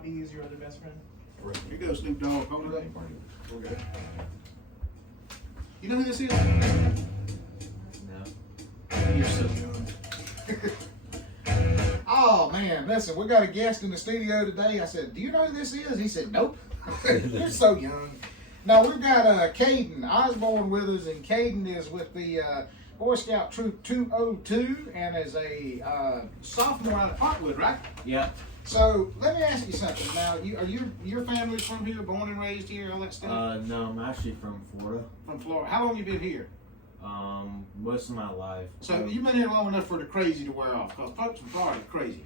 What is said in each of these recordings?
not he is your other best friend? Here goes Snoop Dogg. Hold it up. Okay. You know who this is? No. You're so young. Oh man, listen, we got a guest in the studio today. I said, "Do you know who this is?" He said, "Nope." You're so young. Now we've got Cayden Osborne with us, and Cayden is with the Boy Scout Troop 202 and is a sophomore out of Parkwood, right? Yeah. So let me ask you something. Now, your family's from here, born and raised here, all that stuff? No, I'm actually from Florida. From Florida. How long you been here? Most of my life. So you've been here long enough for the crazy to wear off, because folks from Florida are crazy.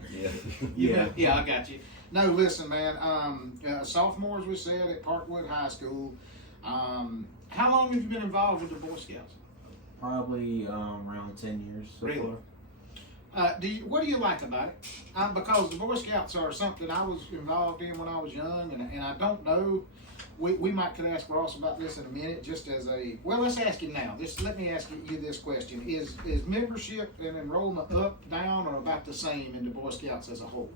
Yeah. Yeah, I got you. No, listen, man. Sophomore, as we said, at Parkwood High School. How long have you been involved with the Boy Scouts? Probably around 10 years so Really? far. What do you like about it? Because the Boy Scouts are something I was involved in when I was young, and I don't know. We might could ask Ross about this in a minute, just as a, well, let's ask him now. Let me ask you this question. Is membership and enrollment up, down, or about the same in the Boy Scouts as a whole?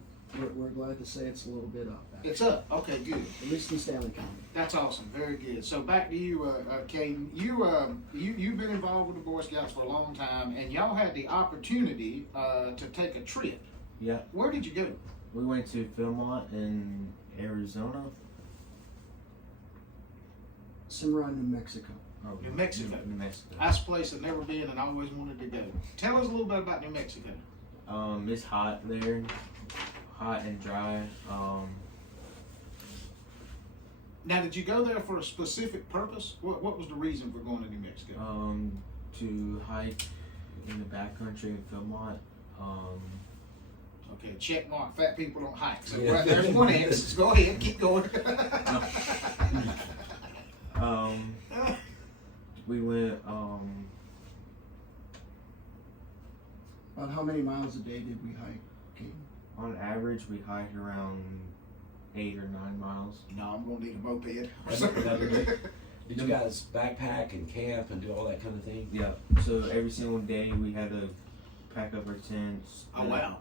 We're glad to say it's a little bit up. Actually. It's up. Okay, good. At least in Stanley County. That's awesome. Very good. So back to you, Cayden. You've been involved with the Boy Scouts for a long time, and y'all had the opportunity to take a trip. Yeah. Where did you go? We went to Philmont in Arizona. Cimarron, New Mexico. Oh, New Mexico. New Mexico. That's a place I've never been and I always wanted to go. Tell us a little bit about New Mexico. It's hot there. Hot and dry. Now, did you go there for a specific purpose? What was the reason for going to New Mexico? To hike in the backcountry in Philmont. Okay, check mark. Fat people don't hike. So right there's one answer. Go ahead, keep going. We went, About how many miles a day did we hike, Cayden? on average, we hiked around 8 or 9 miles. No, I'm gonna need a moped. Did you guys backpack and camp and do all that kind of thing? Yeah. So every single day we had to pack up our tents. Oh wow.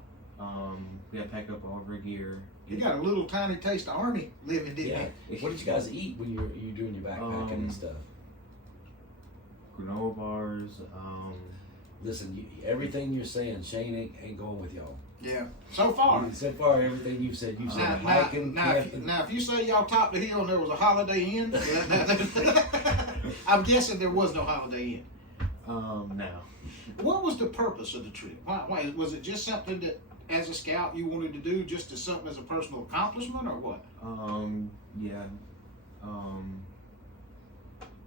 We had to pack up all of our gear. You got a little tiny taste of Army living, didn't Yeah. you? What did you guys eat when you were doing your backpacking and stuff? Granola bars. Listen, everything you're saying, Shane ain't going with y'all. Yeah. So far. So far, everything you've said hiking, camping. Now, if you say y'all topped the hill and there was a Holiday Inn, I'm guessing there was no Holiday Inn. No. What was the purpose of the trip? Why was it just something that, as a scout, you wanted to do, just as something as a personal accomplishment, or what? Yeah.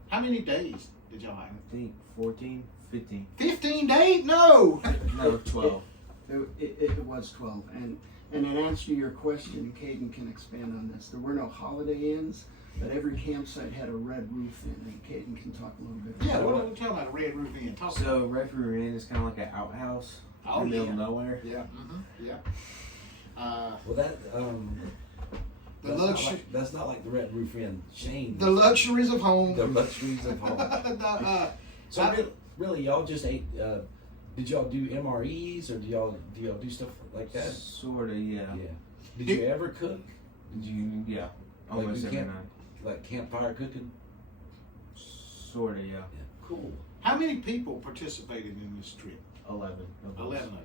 How many days did y'all hike? I think 14, 15. 15 days? No. No, 12. It was 12. And in answer to your question, Cayden can expand on this. There were no Holiday Inns, but every campsite had a red roof in, and Cayden can talk a little bit about Yeah, that. what are we talking about? A red roof inn? Talk about. So Referee Inn is kind of like an outhouse Oh, in the middle yeah. of nowhere. Yeah. Yeah. Well, that The luxury. that's not like the Red Roof Inn, Shane. The luxuries of home. The luxuries of home. So really, y'all just ate. Did y'all do MREs or do y'all do stuff like that? Sorta, yeah. Yeah. Did you ever cook? Yeah. Like Almost you every can't- night. Like campfire cooking? Sorta, yeah. Cool. How many people participated in this trip? 11 of us. 11 of you.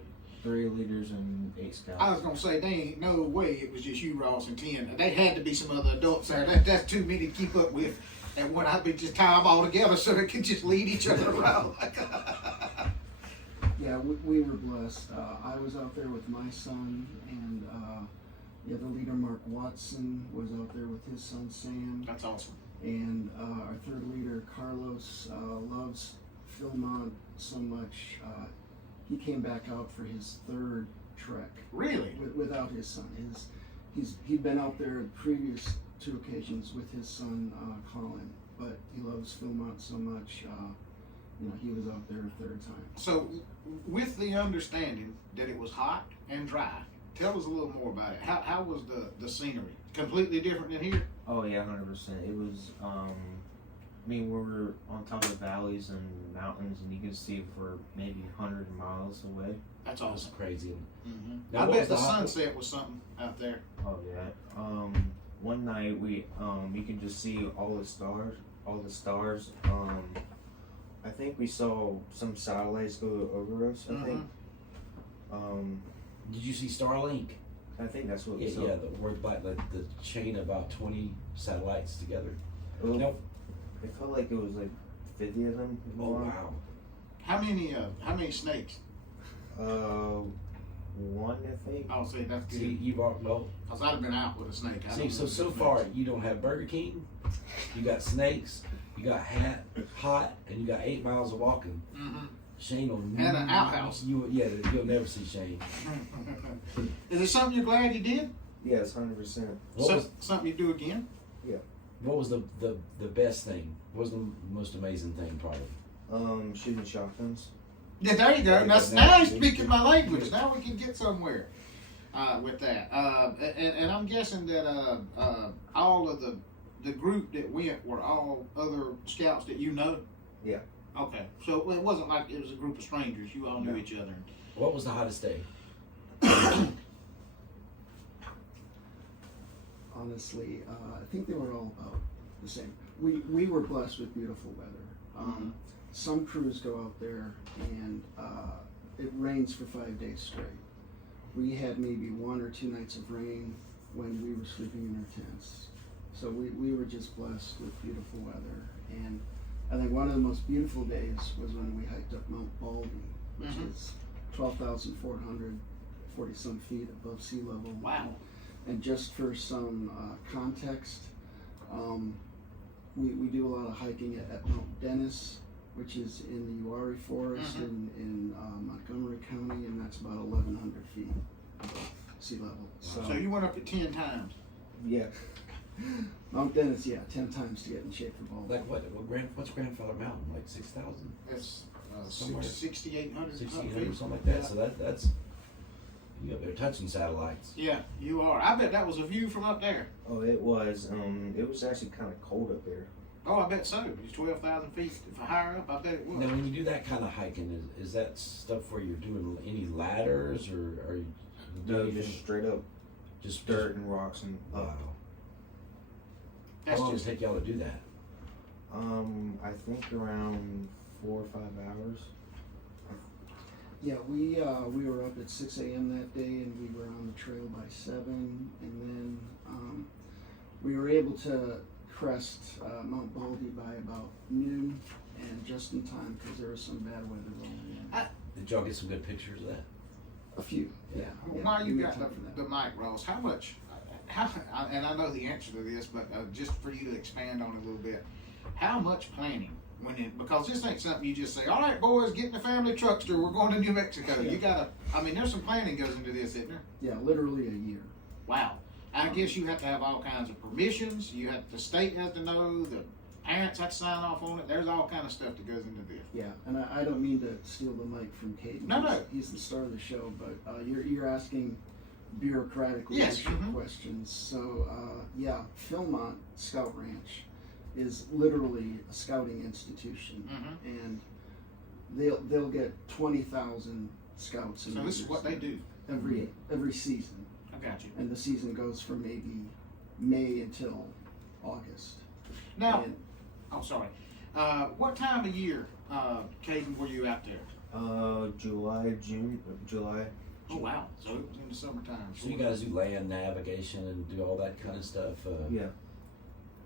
3 leaders and 8 scouts. I was gonna say there ain't no way it was just you, Ross, and 10. They had to be some other adults there. That's too many to keep up with. And when I'd be just tie them all together so they could just lead each other around. Yeah, we were blessed. I was out there with my son, and the other leader, Mark Watson, was out there with his son, Sam. That's awesome. And our third leader, Carlos, loves Philmont so much. He came back out for his 3rd trek. Really? Without his son. He'd been out there previous 2 occasions with his son, Colin, but he loves Philmont so much. He was out there a 3rd time. So, with the understanding that it was hot and dry, tell us a little more about it. How was the scenery? Completely different than here? Oh, yeah, 100%. It was, we were on top of valleys and mountains, and you could see it for maybe 100 miles away. That's That was awesome. crazy. Mm-hmm. Now, I what bet was the the sunset was something out there. Oh, yeah. one night we you can just see all the stars. I think we saw some satellites go over us. I think. Did you see Starlink? I think that's what we Yeah, saw. yeah. The chain of about 20 satellites together. It, was- Nope. it felt like it was like 50 of them. Oh wow. How many snakes? One I think. Oh, see, that's See, good. you've already, well, Cause I'd have been out with a snake. I see, don't so know so if far snakes- you don't have Burger King, you got snakes, you got hot, and you got 8 miles of walking. Mhm. Shane will And an outhouse. You'll never see Shane. Is it something you're glad you did? Yes, 100%. Something you do again? What was the best thing? What was the most amazing thing, probably? Shooting shotguns. Yeah, there you go. Yeah, That's, now- now you're speaking my language. Now we can get somewhere with that. And I'm guessing that all of the group that went were all other scouts that you know? Yeah. Okay. So it wasn't like it was a group of strangers. You all knew No. each other. What was the hottest day? Honestly, I think they were all about the same. We were blessed with beautiful weather. Some crews go out there and it rains for 5 days straight. We had maybe 1 or 2 nights of rain when we were sleeping in our tents. So we were just blessed with beautiful weather. And I think one of the most beautiful days was when we hiked up Mount Baldy, which is 12,440 some feet above sea level. Wow. And just for some context, we do a lot of hiking at Mount Dennis, which is in the Uwharrie Forest in Montgomery County, and that's about 1,100 feet above sea level. So you went up at 10 times. Yeah. Mount Dennis, yeah, 10 times to get in shape for Baldy. Like what's Grandfather Mountain? Like 6,000, That's Somewhere. 6,800 1,600 or feet. something like that. So that's you up there touching satellites. Yeah, you are. I bet that was a view from up there. Oh, it was. It was actually kind of cold up there. Oh, I bet so. It's 12,000 feet. If higher up, I bet it was. Now, when you do that kind of hiking, is that stuff where you're doing any ladders or are you No, doing just straight up just dirt and rocks and Wow. up. That's How long does just it take y'all to do that? I think around 4 or 5 hours. Yeah, we were up at 6 a.m. that day, and we were on the trail by 7, and then we were able to crest Mount Baldy by about noon, and just in time because there was some bad weather rolling in. Did y'all get some good pictures of that? A few, yeah. While we you made got time for that. the mic, Ross, and I know the answer to this, but just for you to expand on it a little bit, how much planning because this ain't something you just say, all right, boys, get in the family truckster, we're going to New Mexico. Yeah. You gotta, there's some planning goes into this, isn't there? Yeah, literally a year. Wow. I guess you have to have all kinds of permissions. The state has to know, the parents have to sign off on it. There's all kind of stuff that goes into this. Yeah, and I don't mean to steal the mic from Cayden. No. He's the star of the show, but you're asking bureaucratic Yes, leadership questions. So yeah, Philmont Scout Ranch is literally a scouting institution, and they'll get 20,000 scouts. So this is what they do. every season, I got you. and the season goes from maybe May until August. Now, And sorry. What time of year, Cayden, were you out there? July. Oh, wow. So it was in the summertime. So you guys do land navigation and do all that kind of stuff. Yeah.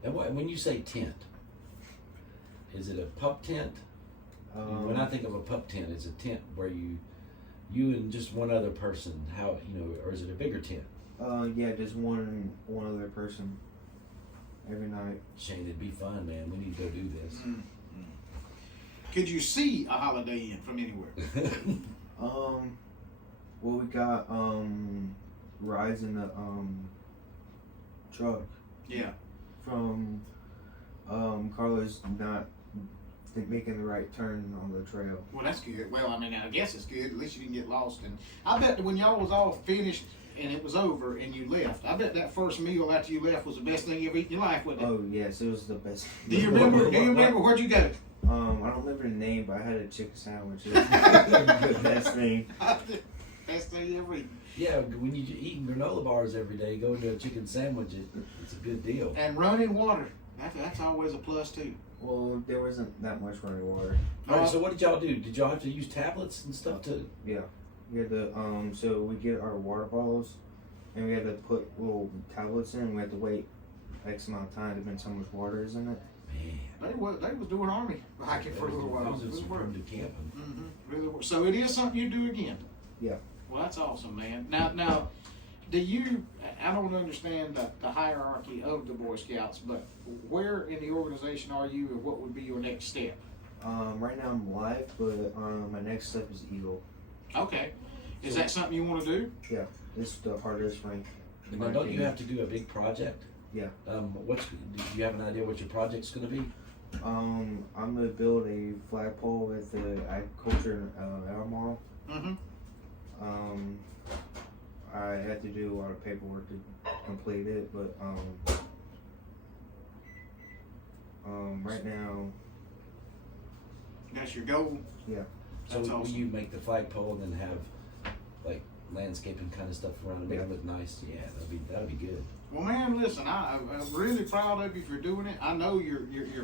And when you say tent, is it a pup tent? When I think of a pup tent, it's a tent where you and just one other person. Or is it a bigger tent? Yeah, just one other person every night. Shane, it'd be fun, man. We need to go do this. Could you see a Holiday Inn from anywhere? Well, we got rides in the truck Yeah. from Carlos not making the right turn on the trail. Well, that's good. Well, I guess it's good. At least you didn't get lost. And I bet that when y'all was all finished and it was over and you left, I bet that first meal after you left was the best thing you ever eaten in your life, wasn't it? Oh yes, it was the best. Do you remember where'd you go? I don't remember the name, but I had a chicken sandwich. It was the best thing. Best day you ever eat. Yeah, when you eating granola bars every day, going to a chicken sandwich, it's a good deal. And running water. That's always a plus too. Well, there wasn't that much running water. All right, so what did y'all do? Did y'all have to use tablets and stuff to? Yeah, we had to. So we get our water bottles, and we had to put little tablets in. We had to wait X amount of time, depending on how much water is in it. Man, They was doing army hiking for a little while. Those are some primitive camping. Really work. So it is something you do again. Yeah. Well, that's awesome, man. Now, do you? I don't understand the hierarchy of the Boy Scouts, but where in the organization are you, and what would be your next step? Right now I'm live, but my next step is Eagle. Okay. Is that something you want to do? Yeah, it's the hardest rank. in Now, my don't you opinion. have to do a big project? Yeah. Do you have an idea what your project's going to be? I'm gonna build a flagpole at the agriculture Albemarle. Mm-hmm. I had to do a lot of paperwork to complete it, but right now, That's your goal. yeah. So That's will awesome. you make the flagpole and then have like landscaping kind of stuff around it, make it look nice? Yeah, that'll be good. Well, man, listen, I'm really proud of you for doing it. I know your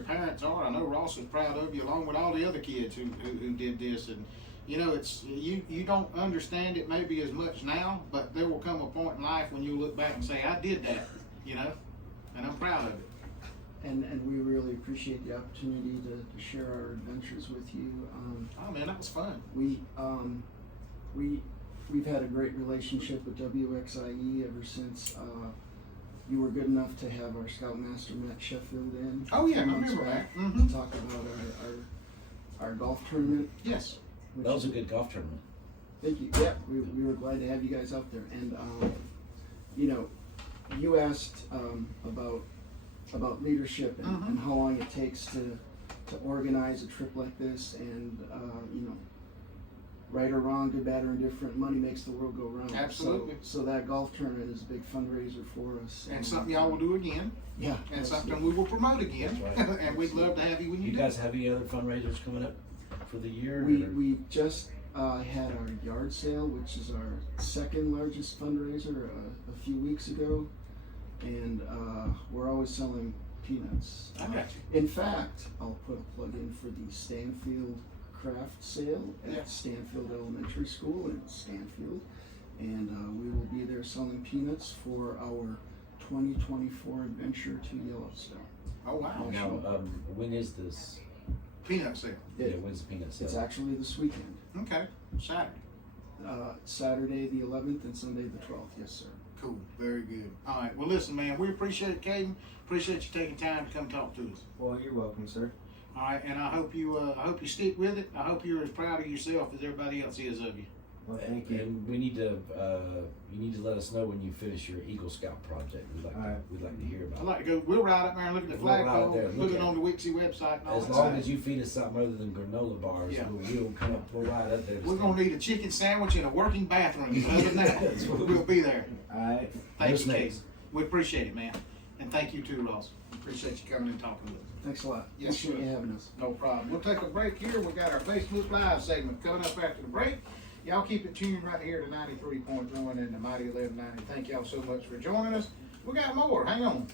parents are. I know Ross is proud of you, along with all the other kids who did this. And you know, it's you don't understand it maybe as much now, but there will come a point in life when you look back and say, I did that. You know, and I'm proud of it. And we really appreciate the opportunity to share our adventures with you. Oh man, that was fun. We've had a great relationship with WXIE ever since you were good enough to have our Scoutmaster Matt Sheffield in. Oh yeah, I months remember back that. Mm-hmm. to talk about our golf tournament. Yes. which That was a is- good golf tournament. Thank you. Yeah, we were glad to have you guys out there. And you know, you asked about leadership and how long it takes to organize a trip like this, and you know, right or wrong, good, bad, or indifferent, money makes the world go round. Absolutely. So that golf tournament is a big fundraiser for us. And something y'all will do again, Yeah. and absolutely. something we will promote again. That's right. And we'd love to have you when you You do. guys have any other fundraisers coming up for the year? We just had our yard sale, which is our second largest fundraiser, a few weeks ago, and we're always selling peanuts. I got you. In fact, I'll put a plug in for the Stanfield craft sale at Yeah. Stanfield Elementary School in Stanfield, and we will be there selling peanuts for our 2024 adventure to Yellowstone. Oh wow. Now, when is this? Peanut sale. Yeah, when's the peanut sale? It's actually this weekend, Okay. Saturday. Saturday the 11th and Sunday the 12th. Yes, sir. Cool. Very good. All right. Well, listen, man, we appreciate it, Cayden. Appreciate you taking time to come talk to us. Well, you're welcome, sir. All right, and I hope you stick with it. I hope you're as proud of yourself as everybody else is of you. Well, thank you. And we need to, you need to let us know when you finish your Eagle Scout project. We'd like to hear about I'd it. like to go. We'll ride up there and look at the We'll ride flagpole, there, look look it at on the WIXE website and all As that long stuff. as you feed us something other than granola bars, Yeah. we'll come up, we'll ride up there. We're gonna need a chicken sandwich and a working bathroom. Other than that, That's what we'll be there. Alright. Thank No you, Cayden. snakes. We appreciate it, man. And thank you too, Ross. Appreciate you coming and talking with us. Thanks a lot. Yes, Appreciate sir. you having us. No problem. We'll take a break here. We got our Facebook Live segment coming up after the break. Y'all keep it tuned right here to 93.1 and the Mighty 1190. Thank y'all so much for joining us. We got more. Hang on.